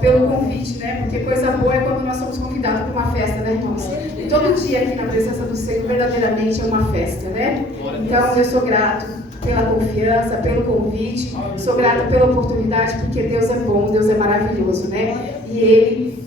pelo convite, né? Porque coisa boa é quando nós somos convidados para uma festa, né, irmãos? E todo dia aqui na presença do Senhor verdadeiramente é uma festa, né? Então eu sou grato pela confiança, pelo convite, sou grato pela oportunidade, porque Deus é bom, Deus é maravilhoso, né? E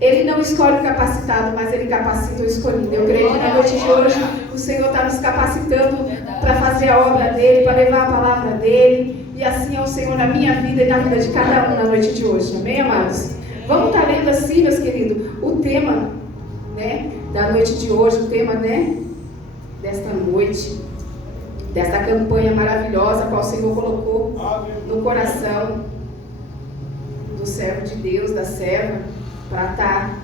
Ele não escolhe o capacitado, mas Ele capacita o escolhido. Eu creio que na noite de hoje o Senhor está nos capacitando para fazer a obra dEle, para levar a palavra dEle. E assim é o Senhor na minha vida e na vida de cada um na noite de hoje. Amém, amados? Vamos estar lendo assim, meus queridos, o tema, né, da noite de hoje, o tema, né, desta noite, desta campanha maravilhosa, qual o Senhor colocou no coração do servo de Deus, da serva, para estar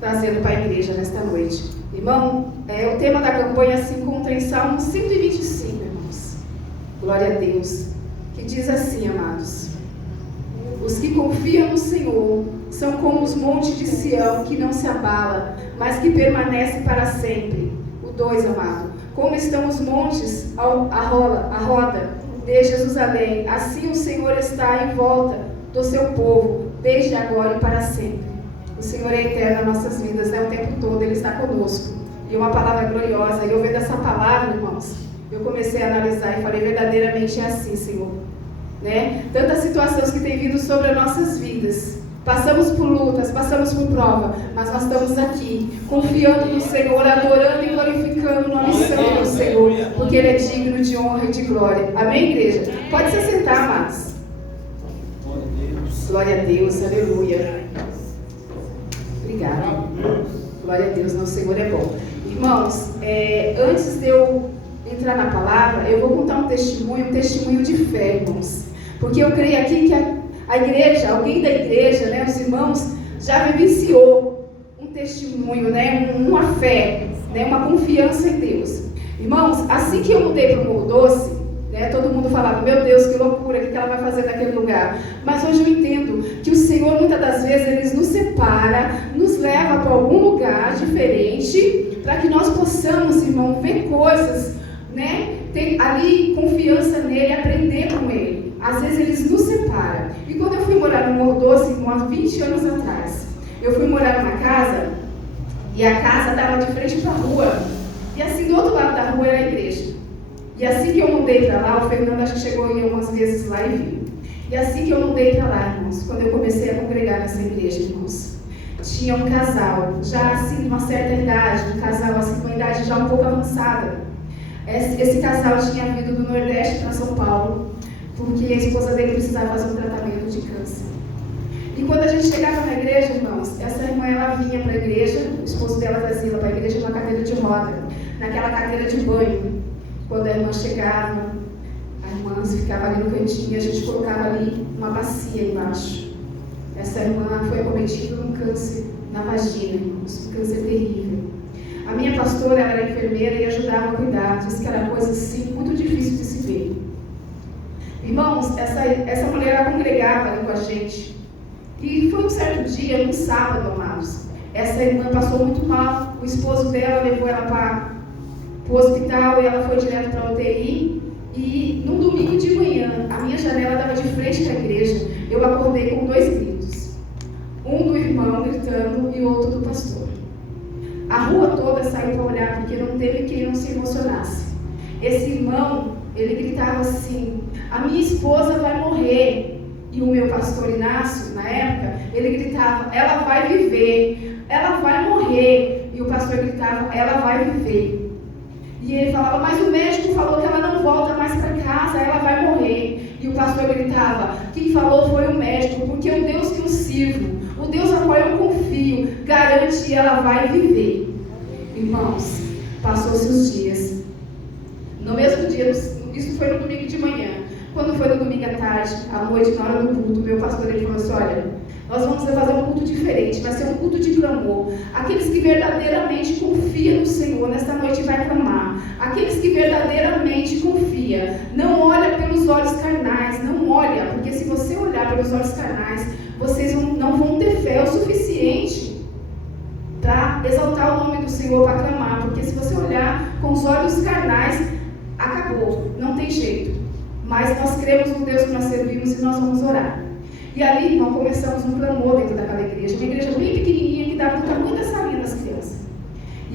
trazendo para a igreja nesta noite. Irmão, o tema da campanha se encontra em Salmo 125, irmãos. Glória a Deus. Que diz assim, amados: os que confiam no Senhor são como os montes de Sião, que não se abala, mas que permanece para sempre. O 2, amado: como estão os montes à roda de Jerusalém, assim o Senhor está em volta do seu povo, desde agora e para sempre. O Senhor é eterno nas nossas vidas, né? O tempo todo Ele está conosco. E é uma palavra gloriosa. E eu vendo essa palavra, irmãos, eu comecei a analisar e falei, verdadeiramente é assim, Senhor, né? Tantas situações que têm vindo sobre as nossas vidas. Passamos por lutas, passamos por prova, mas nós estamos aqui, confiando no Senhor, adorando e glorificando o nome santo do Senhor, porque Ele é digno de honra e de glória. Amém, igreja? Pode se sentar, amados. Glória a Deus, aleluia. Obrigada. Glória a Deus, nosso Senhor é bom. Irmãos, antes de eu entrar na palavra, eu vou contar um testemunho de fé, irmãos. Porque eu creio aqui que a igreja, alguém da igreja, né, os irmãos, já vivenciou um testemunho, né, uma fé, né, uma confiança em Deus. Irmãos, assim que eu mudei para o Morro Doce, né, todo mundo falava, meu Deus, que loucura, o que ela vai fazer naquele lugar? Mas hoje eu entendo que o Senhor, muitas das vezes, Ele nos separa, nos leva para algum lugar diferente, para que nós possamos, irmão, ver coisas, né, ter ali confiança nele, aprender com ele. Às vezes Ele nos separa. E quando eu fui morar no Morro Doce, há 20 anos atrás, eu fui morar numa casa, e a casa dava de frente para a rua, e assim, do outro lado da rua era a igreja. E assim que eu mudei para lá, o Fernando acho que chegou em algumas vezes lá e viu. E assim que eu mudei para lá, irmãos, quando eu comecei a congregar nessa igreja, irmãos, tinha um casal, já assim, de uma certa idade, um casal assim, com uma idade já um pouco avançada. Esse casal tinha vindo do Nordeste para São Paulo, porque a esposa dele precisava fazer um tratamento de câncer. E quando a gente chegava na igreja, irmãos, essa irmã, ela vinha para a igreja, o esposo dela trazia ela para a igreja numa cadeira de roda, naquela cadeira de banho. Quando a irmã chegava, a irmã ficava ali no cantinho e a gente colocava ali uma bacia embaixo. Essa irmã foi acometida por um câncer na vagina, irmãos, um câncer terrível. A minha pastora, ela era enfermeira e ajudava a cuidar, disse que era coisa assim muito difícil de se ver. Irmãos, essa mulher, ela congregava ali com a gente. E foi um certo dia, num sábado, amados, essa irmã passou muito mal, o esposo dela levou ela para o hospital e ela foi direto para a UTI. E no domingo de manhã, a minha janela dava de frente para a igreja. Eu acordei com 2 gritos, um do irmão gritando e o outro do pastor. A rua toda saiu para olhar, porque não teve quem não se emocionasse. Esse irmão, ele gritava assim, a minha esposa vai morrer. E o meu pastor Inácio, na época, ele gritava, ela vai viver, ela vai morrer. E o pastor gritava, ela vai viver. E ele falava, mas o médico falou que ela não volta mais para casa, ela vai morrer. E o pastor gritava, quem falou foi o médico, porque o Deus que eu sirvo, o Deus a qual eu confio, garante que ela vai viver. Irmãos, passou-se os dias. No mesmo dia, isso foi no domingo de manhã. Quando foi no domingo à tarde, à noite, na hora do culto, meu pastor ele falou assim, olha, nós vamos fazer um culto diferente, vai ser um culto de clamor. Aqueles que verdadeiramente confiam no Senhor, nesta noite vai clamar. Aqueles que verdadeiramente confiam, não olha pelos olhos carnais, não olha, porque se você olhar pelos olhos carnais, vocês não vão ter fé o suficiente para exaltar o nome do Senhor, para clamar. Porque se você olhar com os olhos carnais, acabou, não tem jeito. Mas nós cremos no Deus que nós servimos e nós vamos orar. E ali, irmão, começamos um clamor.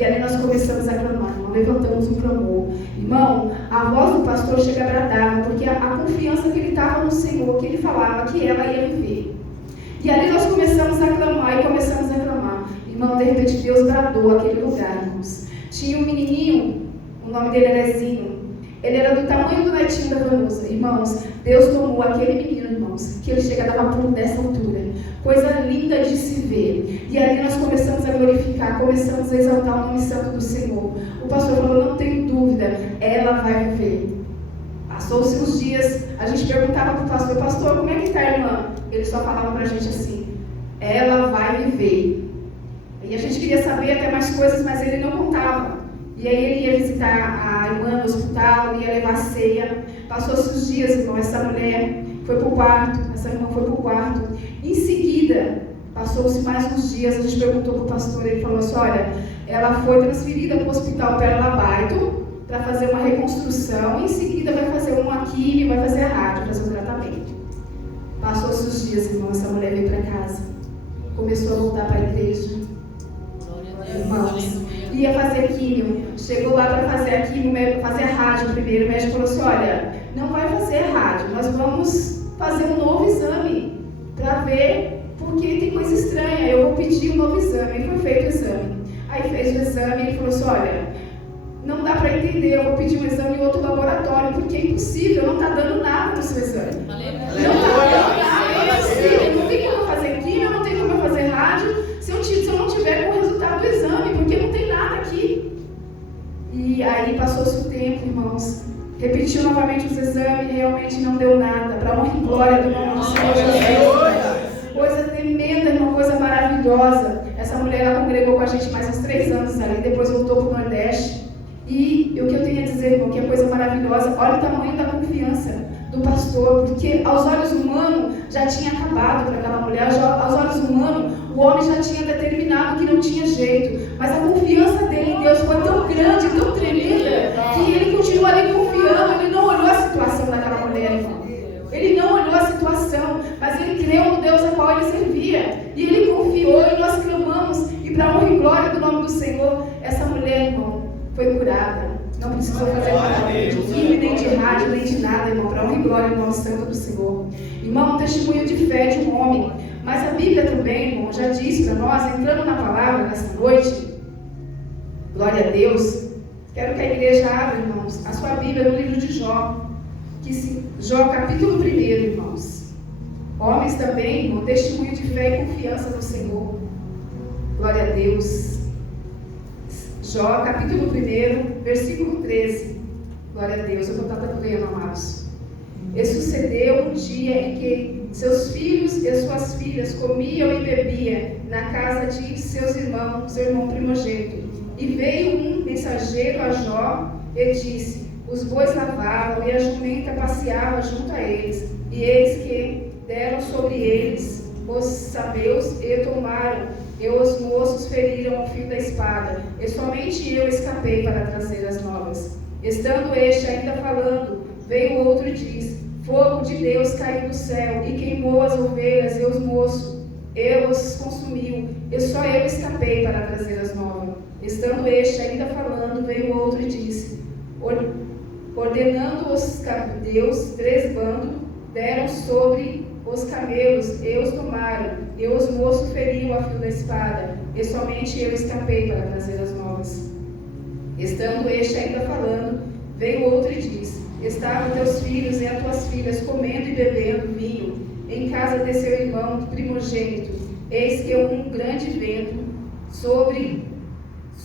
E ali nós começamos a clamar, irmão, levantamos um clamor. Irmão, a voz do pastor chega agradável, porque a confiança que ele estava no Senhor, que ele falava que ela ia viver. E ali nós começamos a clamar e começamos a clamar. Irmão, de repente Deus bradou aquele lugar, irmãos. Tinha um menininho, o nome dele era Ezinho. Ele era do tamanho do netinho da Vanusa. Irmãos, Deus tomou aquele menino, irmãos, que ele chega a dar pulo dessa altura. Coisa linda de se ver. E ali nós começamos a glorificar, começamos a exaltar o nome santo do Senhor. O pastor falou, não tenho dúvida, ela vai viver. Passou-se uns dias, a gente perguntava para o pastor, pastor, como é que está a irmã? Ele só falava para a gente assim, ela vai viver. E a gente queria saber até mais coisas, mas ele não contava. E aí ele ia visitar a irmã no hospital, ia levar ceia. Passou-se os dias, irmão, essa mulher foi para o quarto, essa irmã foi para o quarto. Em seguida, passou-se mais uns dias, a gente perguntou para o pastor, ele falou assim, olha, ela foi transferida para o hospital Pérola Baito para fazer uma reconstrução, e em seguida vai fazer uma químio, vai fazer a rádio, fazer o tratamento. Passou-se os dias, irmão, essa mulher veio para casa, começou a voltar para a igreja. Irmãos, ia fazer químio, chegou lá para fazer a químio, fazer a rádio primeiro, o médico falou assim, olha, não vai fazer a rádio, nós vamos fazer um novo exame para ver, porque tem coisa estranha, eu vou pedir um novo exame. E foi feito o exame. Aí fez o exame e ele falou assim, olha, não dá para entender, eu vou pedir um exame em outro laboratório, porque é impossível, não está dando nada no seu exame. Não está dando nada, é impossível, não tem como fazer químio, não tem como fazer rádio, se eu não tiver com o resultado do exame, porque não tem nada aqui. E aí passou-se o tempo, irmãos, repetiu novamente os exames e realmente não deu nada, para a honra e glória do nome do Senhor Jesus. Coisa tremenda, uma coisa maravilhosa. Essa mulher, ela congregou com a gente mais uns 3 anos ali, depois voltou para o Nordeste. E o que eu tenho a dizer, irmão, que é coisa maravilhosa, olha o tamanho da confiança do pastor, porque aos olhos humanos já tinha acabado para aquela mulher, aos olhos humanos o homem já tinha determinado que não tinha jeito, mas a confiança dele em Deus foi tão grande, tão tremenda, que ele continuou ali confiando. Ele não olhou a situação daquela mulher, irmão. Ele não olhou a situação, mas ele creu no Deus a qual ele servia, e ele confiou, e nós clamamos, e para a honra e glória do nome do Senhor, essa mulher, irmão, foi curada. Não precisou fazer nada de químio, nem de rádio, nem de nada, irmão, para a honra e glória do nome santo do Senhor. Irmão, um testemunho de fé de um homem. Mas a Bíblia também, irmão, já diz para nós, entrando na palavra nessa noite, glória a Deus, quero que a igreja abra, irmãos, a sua Bíblia no livro de Jó, Jó capítulo 1, irmãos. Homens também, irmão, testemunho de fé e confiança no Senhor. Glória a Deus. Jó capítulo 1, versículo 13. Glória a Deus, eu vou estar lendo, amados. E sucedeu um dia em que seus filhos e suas filhas comiam e bebiam na casa de seus irmãos, seu irmão primogênito. E veio um mensageiro a Jó e disse, os bois lavavam e a jumenta passeava junto a eles. E eis que deram sobre eles os sabeus e tomaram, e os moços feriram o fio da espada. E somente eu escapei para trazer as novas. Estando este ainda falando, veio outro e disse, fogo de Deus caiu do céu e queimou as ovelhas e os moços, e os consumiu, e só eu escapei para trazer as novas. Estando este ainda falando, veio outro e disse, ordenando os camelos, 3 bandos, deram sobre os camelos, e os tomaram, e os moços feriam a fio da espada, e somente eu escapei para trazer as novas. Estando este ainda falando, veio outro e disse, estavam teus filhos e as tuas filhas comendo e bebendo vinho em casa de seu irmão primogênito. Eis que um grande vento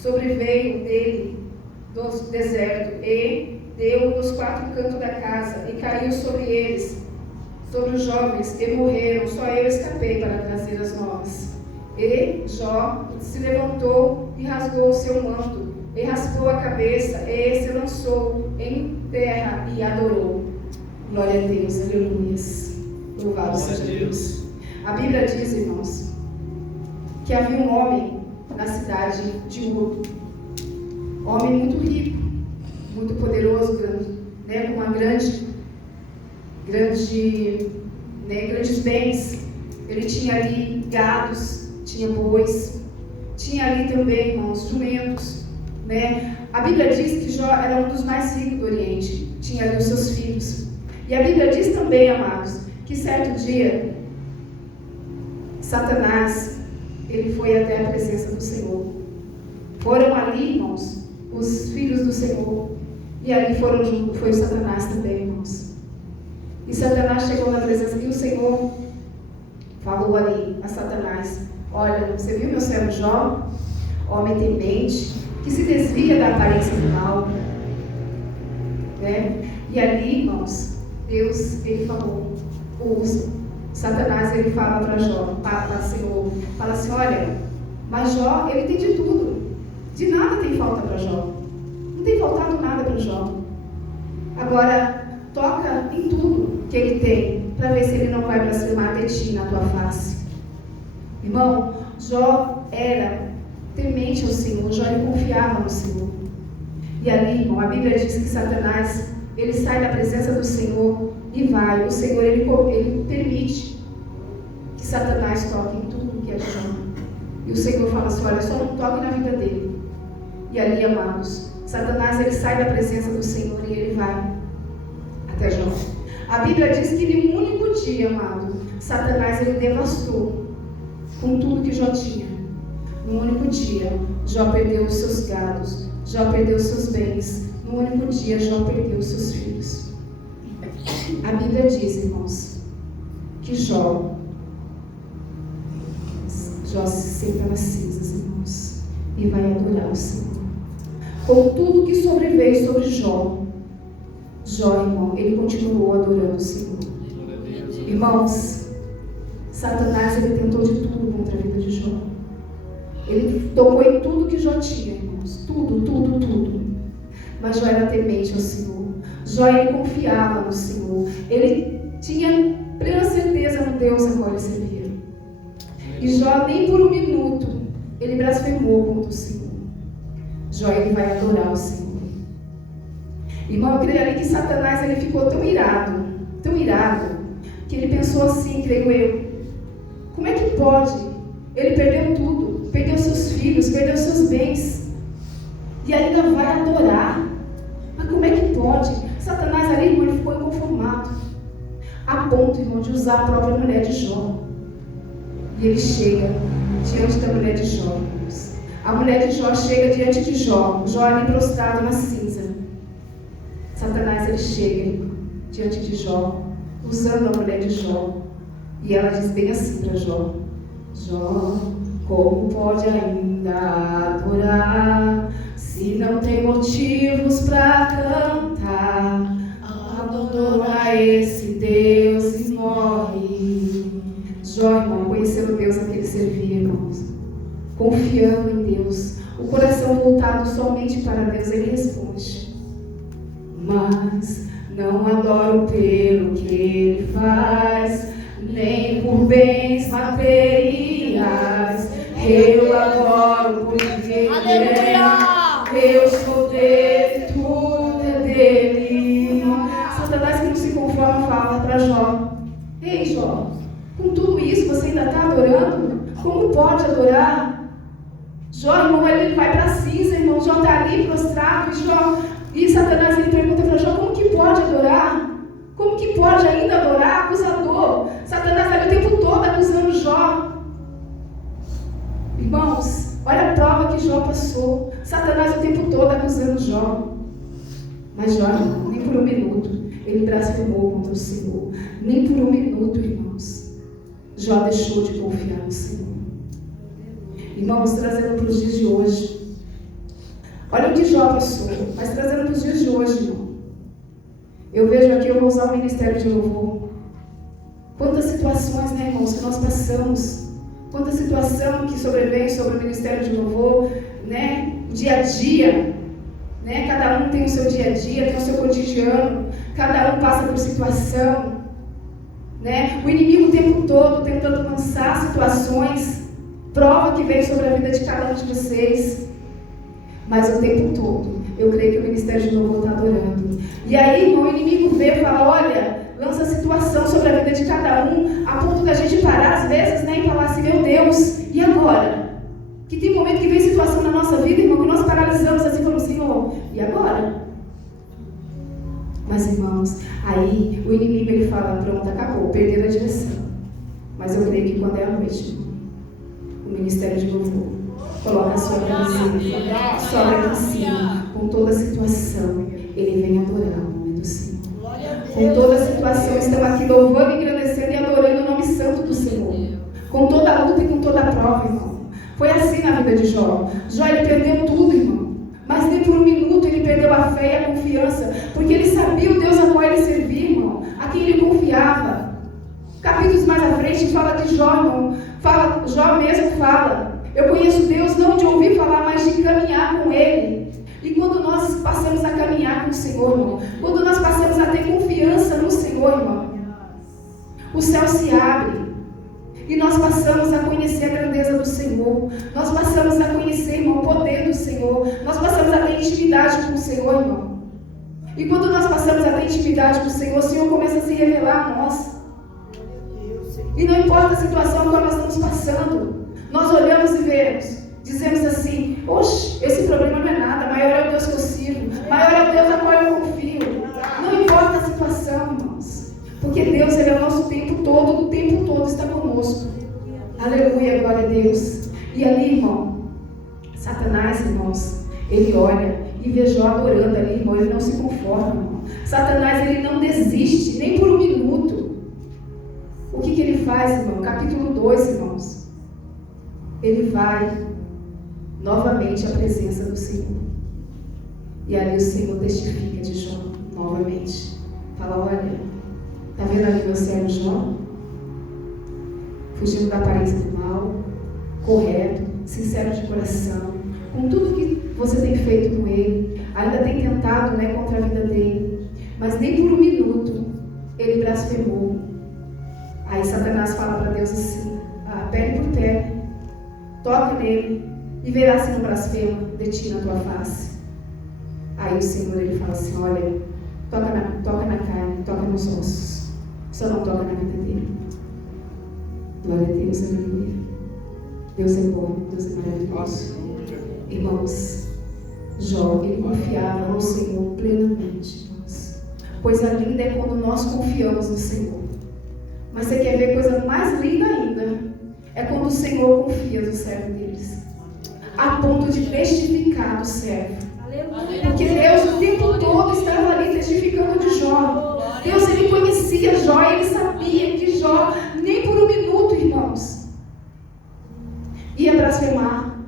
sobreveio dele do deserto e deu nos 4 cantos da casa e caiu sobre eles, sobre os jovens, e morreram. Só eu escapei para trazer as novas. E Jó se levantou e rasgou o seu manto, e raspou a cabeça, e se lançou em terra e adorou. Glória a Deus, aleluias. Louvado seja Deus. A Bíblia diz, irmãos, que havia um homem na cidade de Ur, homem muito rico, muito poderoso, com uma grandes bens. Ele tinha ali gados, tinha bois, tinha ali também, irmãos, jumentos, né? A Bíblia diz que Jó era um dos mais ricos do Oriente, tinha ali os seus filhos. E a Bíblia diz também, amados, que certo dia, Satanás, ele foi até a presença do Senhor. Foram ali, irmãos, os filhos do Senhor. E ali foi o Satanás também, irmãos. E Satanás chegou na presença, e o Senhor falou ali a Satanás: olha, você viu meu servo Jó, homem temente, que se desvia da aparência do mal, né? E ali, irmãos, Deus, ele falou, Satanás, ele fala para Jó, para o Senhor, fala assim: olha, mas Jó, ele tem de tudo, de nada tem falta para Jó, não tem faltado nada para Jó. Agora, toca em tudo que ele tem, para ver se ele não vai blasfemar de ti na tua face. Irmão, Jó era temente ao Senhor, Jó ele confiava no Senhor. E ali, irmão, a Bíblia diz que Satanás, ele sai da presença do Senhor e vai. O Senhor, ele permite que Satanás toque em tudo que é de Jó. E o Senhor fala assim: olha, só não toque na vida dele. E ali, amados, Satanás, ele sai da presença do Senhor e ele vai até Jó. A Bíblia diz que em um único dia, amado, Satanás, ele devastou com tudo que Jó tinha. Num único dia, Jó perdeu os seus gados, Jó perdeu os seus bens. Num único dia, Jó perdeu os seus filhos. A Bíblia diz, irmãos, que Jó se senta nas cinzas, irmãos, e vai adorar o Senhor. Com tudo que sobreveio sobre Jó, irmão, ele continuou adorando o Senhor. Irmãos, Satanás, ele tentou de tudo contra a vida de Jó. Ele tocou em tudo que Jó tinha, irmãos. Tudo. Mas Jó era temente ao Senhor. Jó, ele confiava no Senhor. Ele tinha plena certeza no Deus a qual ele servia. E Jó, nem por um minuto, ele blasfemou contra o Senhor. Jó, ele vai adorar o Senhor. Irmão, eu creio ali que Satanás, ele ficou tão irado, que ele pensou assim, creio eu: como é que pode? Ele perdeu tudo, perdeu seus filhos, perdeu seus bens, e ainda vai adorar. Mas como é que pode? Satanás ali, irmão, ele ficou inconformado, a ponto, irmão, de usar a própria mulher de Jó. E ele chega diante da mulher de Jó, irmãos. A mulher de Jó chega diante de Jó, Jó ali prostrado na cinza. Satanás, ele chega diante de Jó, usando a mulher de Jó. E ela diz bem assim para Jó: Jó, como pode ainda adorar, se não tem motivos para cantar? Abandona esse Deus e morre. Jó, irmão, conhecendo o Deus a que ele servia, irmãos, confiando em Deus, o coração voltado somente para Deus, ele responde: mas não adoro pelo que ele faz, nem por bens materiais. Eu adoro porque ele é. Eu sou dele, tudo é dele. Satanás, que não se conforma, fala para Jó: ei, Jó, com tudo isso você ainda está adorando? Como pode adorar? Jó, irmão, ele vai para a cinza, irmão. Jó está ali prostrado. E Satanás, ele pergunta para Jó: como que pode adorar? Como que pode ainda adorar? Acusador. Satanás está ali o tempo todo acusando Jó. Irmãos, olha a prova que Jó passou. Satanás o tempo todo acusando Jó. Mas Jó, irmão, nem por um minuto ele blasfemou contra o Senhor. Nem por um minuto, irmãos, Jó deixou de confiar no Senhor. Irmãos, trazendo para os dias de hoje, olha o que Jó passou, mas trazendo para os dias de hoje, irmão. Eu vejo aqui, eu vou usar o ministério de louvor. Quantas situações, né, irmãos, que nós passamos. Quanta situação que sobrevém sobre o ministério de louvor, né? Dia a dia, né? Cada um tem o seu dia a dia, tem o seu cotidiano. Cada um passa por situação, né? O inimigo o tempo todo tentando lançar situações, prova que vem sobre a vida de cada um de vocês. Mas o tempo todo, eu creio que o ministério de louvor está adorando. E aí, irmão, o inimigo vê e fala: olha, lança a situação sobre a vida de cada um, a ponto da gente parar às vezes, né, e falar assim: meu Deus, e agora? Que tem momento que vem situação na nossa vida, irmão, que nós paralisamos assim, falamos, Senhor, e agora? Mas, irmãos, aí o inimigo ele fala, pronto, acabou, perderam a direção. Mas eu creio que quando é a noite, irmão, o ministério de louvor coloca a sua presença, sobe aqui em cima, com toda a situação, ele vem adorar o nome do Senhor. Com toda a situação, estamos aqui louvando, engrandecendo e adorando o nome santo do Senhor. Com toda a luta e com toda a prova, irmão. Foi assim na vida de Jó. Jó, ele perdeu tudo, irmão. Mas nem por um minuto ele perdeu a fé e a confiança, porque ele sabia o Deus a qual ele servia, irmão, a quem ele confiava. Capítulos mais à frente fala de Jó, irmão. Jó mesmo fala, eu conheço Deus não de ouvir falar, mas de caminhar com Ele. E quando nós passamos a caminhar com o Senhor, irmão, quando nós passamos a ter confiança no Senhor, irmão, o céu se abre. E nós passamos a conhecer a grandeza do Senhor. Nós passamos a conhecer, irmão, o poder do Senhor. Nós passamos a ter intimidade com o Senhor, irmão. E quando nós passamos a ter intimidade com o Senhor começa a se revelar a nós. E não importa a situação que nós estamos passando, nós olhamos e vemos, dizemos assim, oxe, esse problema não é nada, maior é o Deus que eu sirvo, maior é o Deus a qual eu confio. Não importa a situação, irmãos, porque Deus, Ele é o nosso tempo todo está conosco. Aleluia, glória a Deus. E ali, irmão, Satanás, irmãos, ele olha e vê Jó adorando ali, irmão, ele não se conforma, irmão. Satanás, ele não desiste, nem por um minuto. O que ele faz, irmão? Capítulo 2, irmãos. Ele vai novamente à presença do Senhor. E ali o Senhor testifica de Jó novamente. Fala, olha, tá vendo ali meu servo Jó? Fugindo da aparência do mal, correto, sincero de coração, com tudo que você tem feito com ele, ainda tem tentado, né, contra a vida dele, mas nem por um minuto ele blasfemou. Aí Satanás fala para Deus assim, pele por pele, toca nele e verá se não blasfema de ti na tua face. Aí o Senhor, ele fala assim, olha, toca na carne, toca nos ossos, só não toca na vida dele. Glória a Deus, aleluia. Deus é bom, Deus é maravilhoso. Irmãos, Jó, ele confiava no Senhor plenamente, irmãos. Coisa linda é quando nós confiamos no Senhor. Mas você quer ver coisa mais linda ainda? É quando o Senhor confia no servo deles, a ponto de testificar do servo. Porque Deus o tempo todo estava ali testificando de Jó. Deus, ele conhecia Jó e ele sabia que Jó, nem por um minuto, irmãos, ia blasfemar.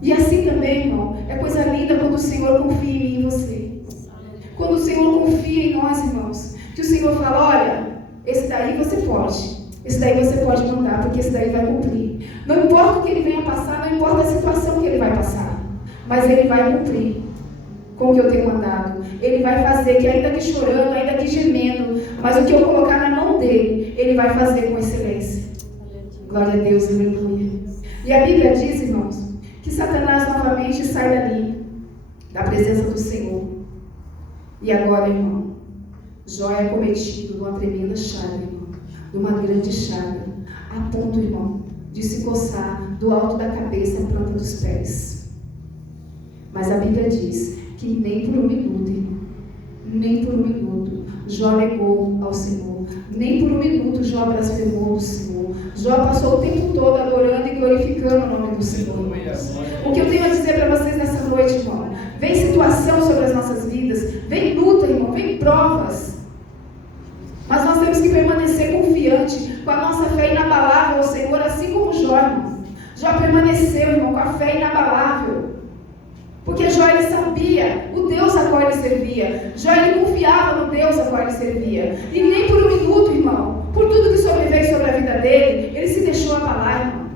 E assim também, irmão, é coisa linda quando o Senhor confia em mim e em você. Quando o Senhor confia em nós, irmãos, que o Senhor fala, olha, esse daí você pode. Esse daí você pode mandar, porque esse daí vai cumprir. Não importa o que ele venha passar, não importa a situação que ele vai passar, mas ele vai cumprir com o que eu tenho mandado. Ele vai fazer, que ainda que chorando, ainda que gemendo, mas o que eu colocar na mão dele, ele vai fazer com excelência. Glória a Deus, aleluia. E a Bíblia diz, irmãos, que Satanás novamente sai dali, da presença do Senhor. E agora, irmão, Jó é cometido de uma tremenda chaga, irmão, de uma grande chaga, a ponto, irmão, de se coçar do alto da cabeça à planta dos pés. Mas a Bíblia diz que nem por um minuto, irmão, nem por um minuto, Jó negou ao Senhor, nem por um minuto Jó blasfemou do Senhor. Jó passou o tempo todo adorando e glorificando o nome do Senhor. O que eu tenho a dizer para vocês nessa noite, irmão, vem situação sobre as nossas vidas, vem luta, irmão, vem provas, mas nós temos que permanecer confiante, com a nossa fé inabalável ao Senhor, assim como Jó, irmão. Jó permaneceu, irmão, com a fé inabalável, porque Jó, ele sabia o Deus a qual ele servia. Jó, ele confiava no Deus a qual ele servia. E nem por um minuto, irmão, por tudo que sobreveio sobre a vida dele, ele se deixou abalar, irmão.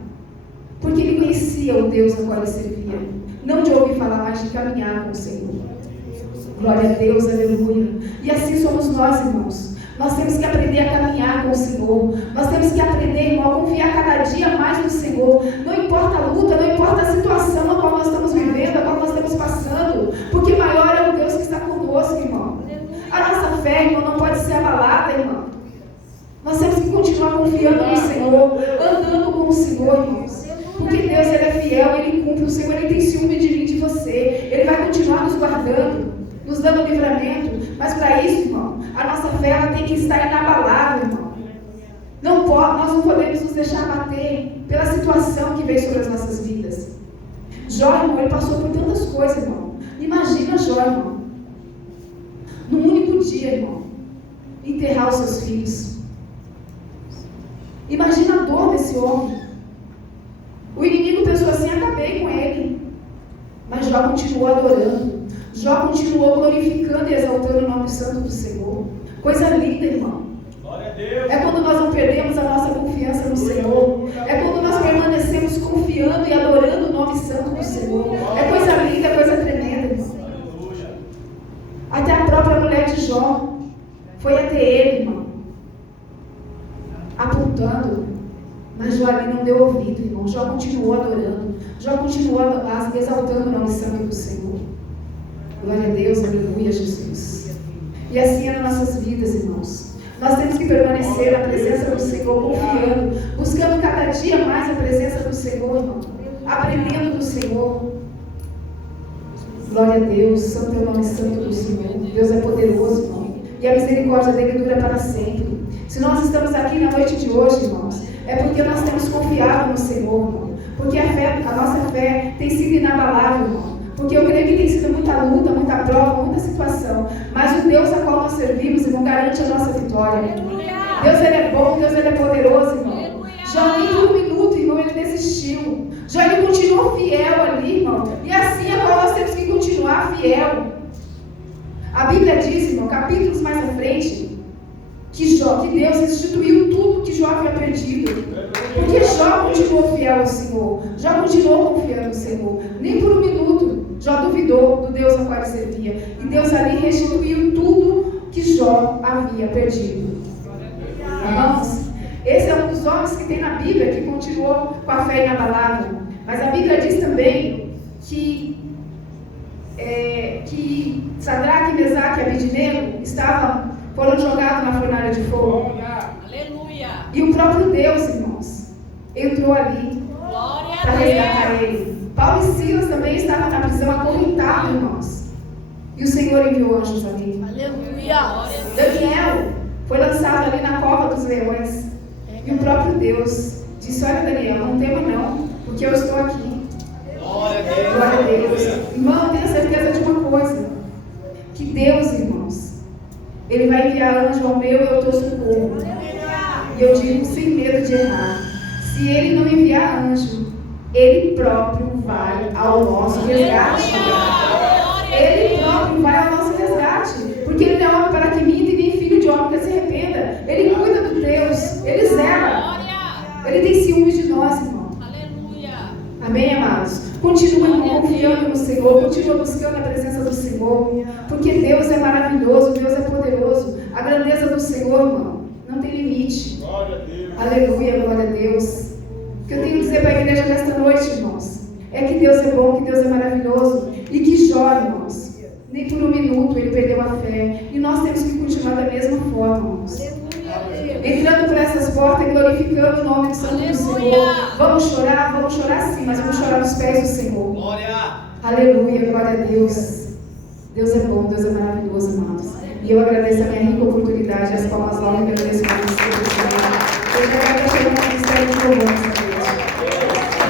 Porque ele conhecia o Deus a qual ele servia. Não de ouvir falar, mas de caminhar com o Senhor. Glória a Deus, aleluia. E assim somos nós, irmãos. Nós temos que aprender a caminhar com o Senhor. Nós temos que aprender, irmão, a confiar cada dia mais no Senhor. Não importa a luta, não importa a situação a qual nós estamos vivendo, a qual nós estamos passando. Porque maior é o Deus que está conosco, irmão. A nossa fé, irmão, não pode ser abalada, irmão. Nós temos que continuar confiando no Senhor, andando com o Senhor, irmãos. Deus, Ele é fiel, Ele cumpre. O Senhor, Ele tem ciúme de mim, de você. Ele vai continuar nos guardando, nos dando livramento. Mas para isso, irmão, a nossa fé ela tem que estar inabalável, irmão. Nós não podemos nos deixar bater pela situação que veio sobre as nossas vidas. Jó, irmão, ele passou por tantas coisas, irmão. Imagina Jó, irmão, num único dia, irmão, enterrar os seus filhos. Imagina a dor desse homem. O inimigo pensou assim: acabei com ele. Mas Jó continuou adorando. Jó continuou glorificando e exaltando o nome santo do Senhor. Coisa linda, irmão. Glória a Deus. É quando nós não perdemos a nossa confiança no Senhor. É quando nós permanecemos confiando e adorando o nome santo do Senhor. É coisa linda, é coisa tremenda, irmão. Até a própria mulher de Jó foi até ele, irmão, apontando. Mas Jó ali não deu ouvido, irmão. Jó continuou adorando. Jó continuou exaltando o nome santo do Senhor. Glória a Deus, aleluia, Jesus. E assim é nas nossas vidas, irmãos. Nós temos que permanecer na presença do Senhor, confiando, buscando cada dia mais a presença do Senhor, irmão. Aprendendo do Senhor. Glória a Deus, santo é o nome santo do Senhor. Deus é poderoso, irmão. E a misericórdia dele dura para sempre. Se nós estamos aqui na noite de hoje, irmãos, é porque nós temos confiado no Senhor, irmão. Porque a nossa fé tem sido inabalável, irmão. Porque eu creio que tem sido muita luta, muita prova, muita situação. Mas o Deus a qual nós servimos, irmão, garante a nossa vitória. Deus, Ele é bom, Deus, Ele é poderoso, irmão. Já nem por um minuto, irmão, Ele desistiu. Já Ele continuou fiel ali, irmão. E assim é qual nós temos que continuar fiel. A Bíblia diz, irmão, capítulos mais à frente, que Deus restituiu tudo que Jó havia perdido. Porque Jó continuou fiel ao Senhor. Jó continuou confiando no Senhor. Nem por um minuto Jó duvidou do Deus ao qual ele servia. E Deus ali restituiu tudo que Jó havia perdido. Irmãos, esse é um dos homens que tem na Bíblia que continuou com a fé inabalável. Mas a Bíblia diz também que Sadraque, Mesaque e Abednego foram jogados na fornalha de fogo. Aleluia. E o próprio Deus, irmãos, entrou ali para resgatar ele. Paulo e Silas também estavam na prisão acorrentados, irmãos. E o Senhor enviou anjos ali. Aleluia. Daniel foi lançado ali na cova dos leões. E o próprio Deus disse: olha, Daniel, não tema não, porque eu estou aqui. Glória a Deus. Glória a Deus. Irmão, tenha certeza de uma coisa: que Deus, irmãos, Ele vai enviar anjo ao meu e ao teu socorro. E eu digo sem medo de errar: se Ele não enviar anjo, Ele próprio vai ao nosso resgate. Ele próprio vai ao nosso resgate. Porque Ele não é homem para que minta e nem filho de homem que se arrependa. Ele cuida dos teus, Ele zela. Ele tem ciúmes de nós, irmão. Amém, amados? Continua, irmão, confiando no Senhor. Continua buscando a presença do Senhor. Porque Deus é maravilhoso, Deus é poderoso. A grandeza do Senhor, irmão, não tem limite. Glória a Deus. Aleluia, glória a Deus. O que eu tenho que dizer para a igreja nesta noite, irmãos, é que Deus é bom, que Deus é maravilhoso. E que Jó, irmãos, nem por um minuto ele perdeu a fé. E nós temos que continuar da mesma forma, irmãos. Entrando por essas portas e glorificando o nome do Santo do Senhor. Vamos chorar sim, mas vamos chorar nos pés do Senhor. Glória. Aleluia, glória a Deus. Deus é bom, Deus é maravilhoso, amados. E eu agradeço a minha rica oportunidade, as palmas lá, eu agradeço a Deus. Eu já quero chegar no ministério de louvor.